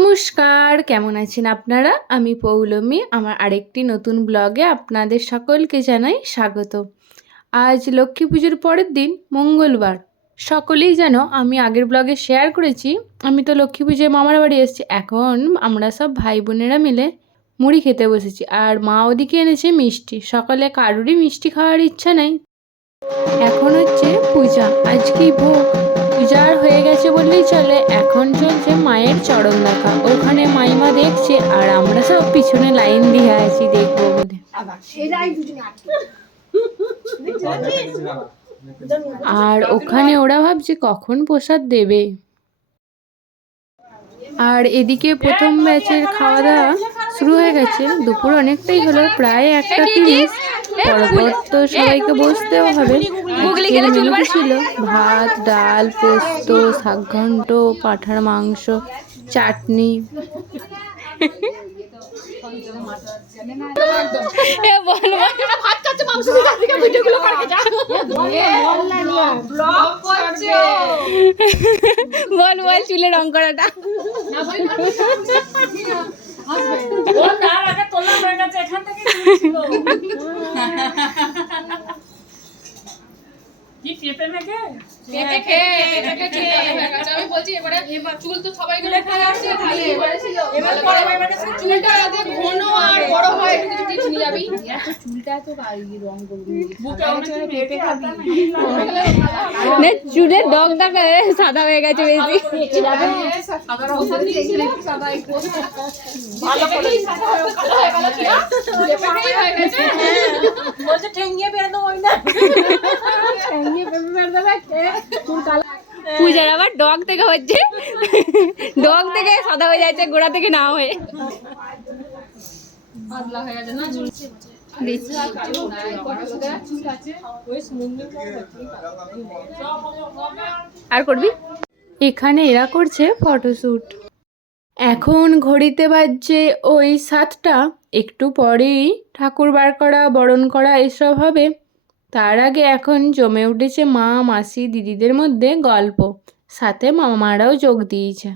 নমস্কার, কেমন আছেন আপনারা? আমি পৌলমী। আমার আরেকটি নতুন ব্লগে আপনাদের সকলকে জানাই স্বাগত। আজ লক্ষ্মী পুজোর পরের দিন মঙ্গলবার। সকলেই জানো, আমি আগের ব্লগে শেয়ার করেছি আমি তো লক্ষ্মী পুজোয় মামার বাড়ি এসেছি। এখন আমরা সব ভাই বোনেরা মিলে মুড়ি খেতে বসেছি, আর মা ওদিকে এনেছে মিষ্টি। সকালে কারোরই মিষ্টি খাওয়ার ইচ্ছা নেই। এখন হচ্ছে পূজা, আজকেই ভোগ। পূজার হয়ে গেছে বললেই চলে। এখন চলছে মায়ের চরণ দেখা। ওখানে মাইমা দেখছে আর আমরা সব পিছনে লাইন দিয়ে আছি দেখবো বলে। আর ওখানে ওরা ভাবছে কখন প্রসাদ দেবে। আর এদিকে প্রথম ব্যাচের খাওয়া দাওয়া শুরু হয়ে গেছে। দুপুর অনেকটাই হলো, প্রায় 1:30। পরপর তো সবাইকে বসতেও হবে। আজকের মেনুতে ছিল ভাত, ডাল, পোস্ত, শাকঘন্ট, পাঁঠার মাংস, চাটনি। বল বল চুলে রং করাটা আমি বলছি এবারে চুল তো সবাই গেলে চুলটা ঘন আর বড় হয় একটু কিছু নিয়ে যাবি। চুলটা তো রং করবি, চুলের ডগটা সাদা হয়ে গেছে বেশি। পূজার আবার ডগ থেকে হচ্ছে, ডগ থেকে সাদা হয়ে যাচ্ছে, গোড়া থেকে না হয়ে। আর করবি? এখানে এরা করছে ফটোশ্যুট। এখন ঘড়িতে বাজছে ওই 7টা। একটু পরেই ঠাকুর বার করা, বরণ করা এসব হবে। তার আগে এখন জমে উঠেছে মা, মাসি, দিদিদের মধ্যে গল্প। সাথে মামারাও যোগ দিয়েছে।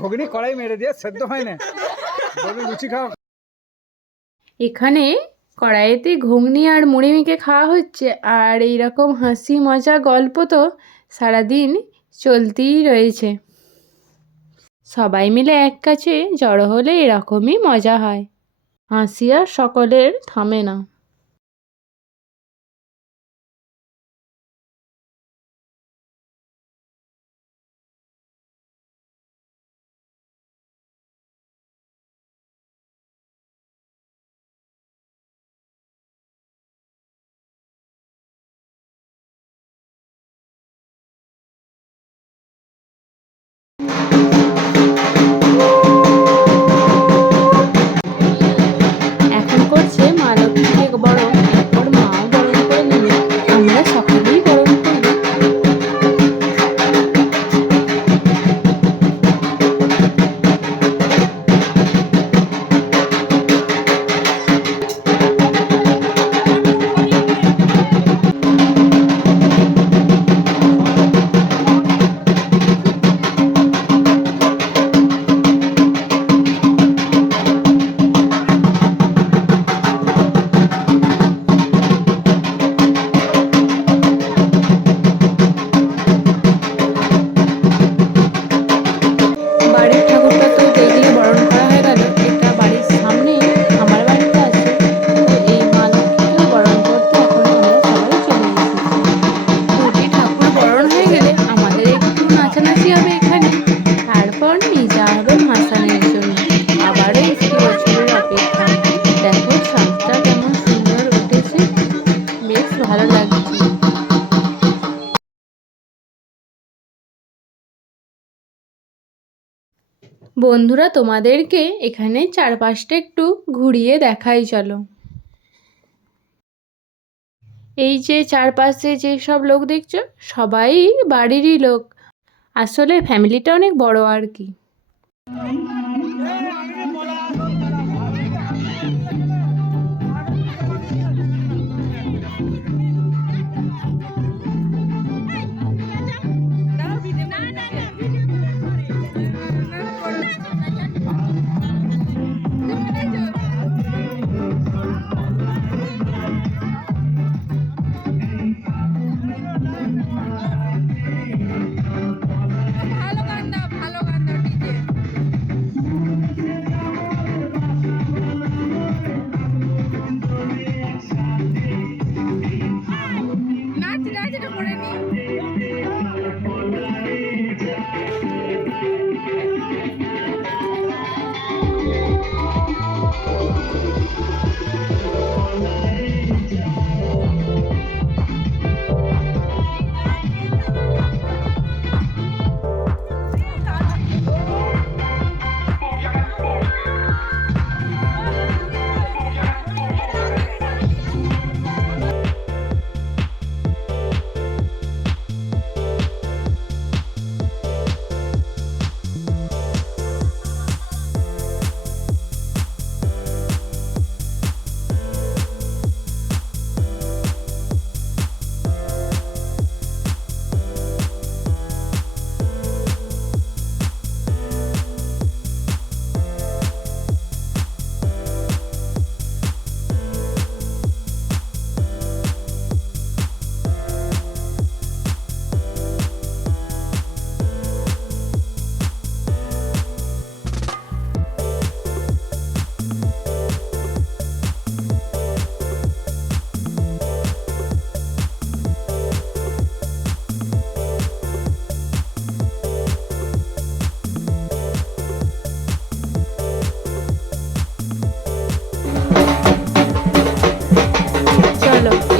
ঘুগনি কড়াই মেরে দিয়ে সেদ্ধ হয় না, লুচি খাও। এখানে কড়াইতে ঘুগনি আর মুড়ি মেখে খাওয়া হচ্ছে। আর এইরকম হাসি মজা গল্প তো সারাদিন চলতেই রয়েছে। সবাই মিলে এক কাছে জড়ো হলে এরকমই মজা হয়। হাসি আর সকলের থামে না। এখন করছে মা লক্ষ্মীকে ভালো লাগছে। বন্ধুরা, তোমাদেরকে এখানে চারপাশটা একটু ঘুরিয়ে দেখাই, চলো। এই যে চারপাশে যে সব লোক দেখছো, সবাই বাড়িরই লোক। আসলে ফ্যামিলিটা অনেক বড় আর কি।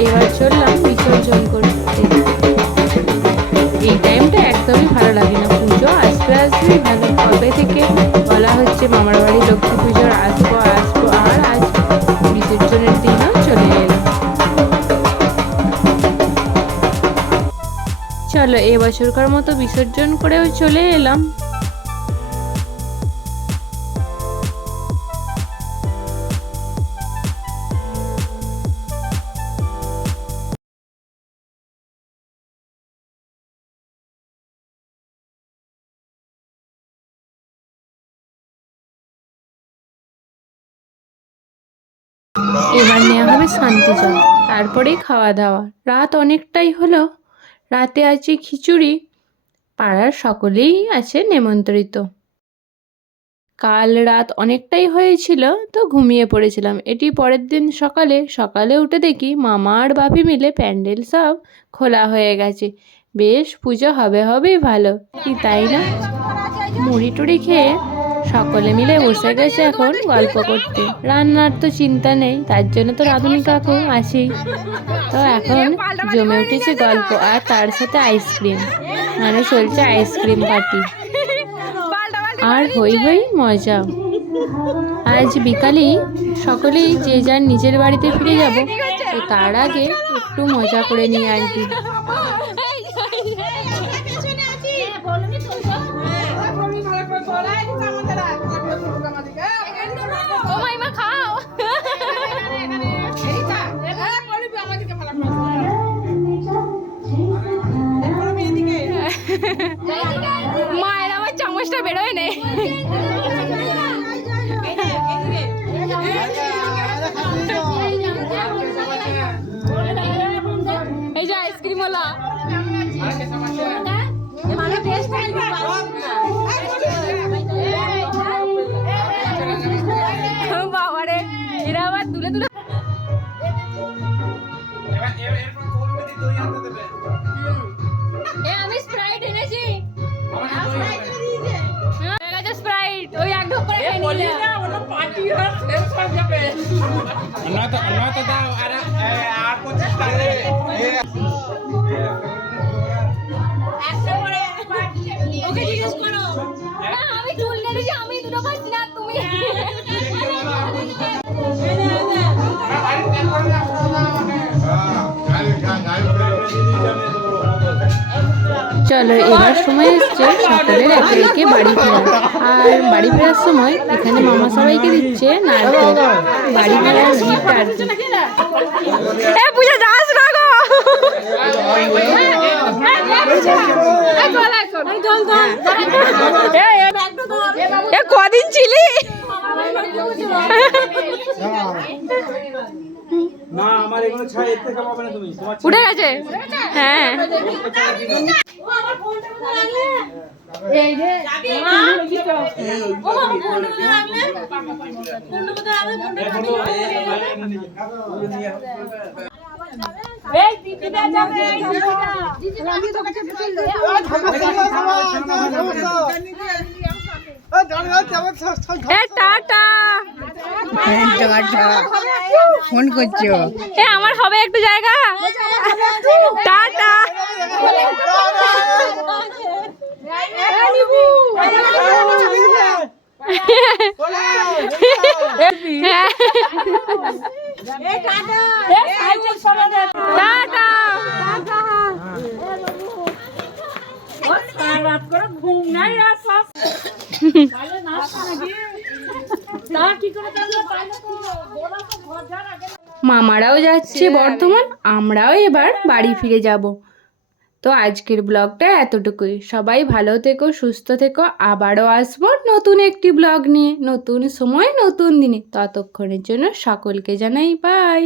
এবার চললাম বিসর্জন করতে। এই টাইমটা একদমই ভালো লাগে না, পুজো আসবে আসবেই ভালো। কবে থেকে বলা হচ্ছে মামার বাড়ি লক্ষ্মী পুজোর আসবো আসবো, আর আজ বিসর্জনের দিনও চলে এলো। চলো এবছরকার মতো বিসর্জন করেও চলে এলাম। এবার নেওয়া হবে শান্তি জল, তারপরেই খাওয়া দাওয়া। রাত অনেকটাই হলো, রাতে আছে খিচুড়ি। পাড়ার সকলেই আছে নেমন্ত্রিত। কাল রাত অনেকটাই হয়েছিল তো ঘুমিয়ে পড়েছিলাম। এটি পরের দিন সকালে উঠে দেখি মামা আর বাপি মিলে প্যান্ডেল সব খোলা হয়ে গেছে। বেশ পুজো হবেই ভালো, কি তাই না? মুড়ি টুড়ি খেয়ে সকলে মিলে বসে গেছে এখন গল্প করতে। রান্নার তো চিন্তা নেই, তার জন্য তো রাঁধুনি কাকু আছেই। তো এখন জমে উঠেছে গল্প, আর তার সাথে আইসক্রিম, মানে চলছে আইসক্রিম পার্টি, আর হই মজা। আজ বিকালেই সকলেই যে যার নিজের বাড়িতে ফিরে যাব, তো তার আগে একটু মজা করে নিই আর কি। মায়ের আমার চামচটা বেরোয় নেই। এই যে আইসক্রিম ওলা বাবারে, এরা আবার তুলে তুলে। আমি স্প্রাইট এনেছি, স্প্রাইট ওই এক ঢোক করে খেয়ে নিলে পার্টি শেষ হয়ে যাবে। আমি চুল কেটেছি, আমি দুটো খাচ্ছি না, তুমি চলো এবার সময় এসছে সকলের একে একে বাড়ি ফেরার। আর বাড়ি ফেরার সময় এখানে মামা সবাইকে দিচ্ছে নারকেল, বাড়ি ফেরার গিফট আর কি। পূজা যাস না গো। কদিন ছিলি? না আমার এগুলো ছাই এর থেকে পাবে না তুমি তোমার উঠে গেছে। হ্যাঁ টাটা। ফোন করছো? আমার হবে একটু জায়গা। টাটা। মামারাও যাচ্ছে বর্ধমান, আমরাও এবার বাড়ি ফিরে যাব। তো আজকের ব্লগটা এতটুকুই। সবাই ভালো থেকো, সুস্থ থেকো। আবারও আসবো নতুন একটি ব্লগ নিয়ে, নতুন সময় নতুন দিনে। ততক্ষণের জন্য সকলকে জানাই বাই।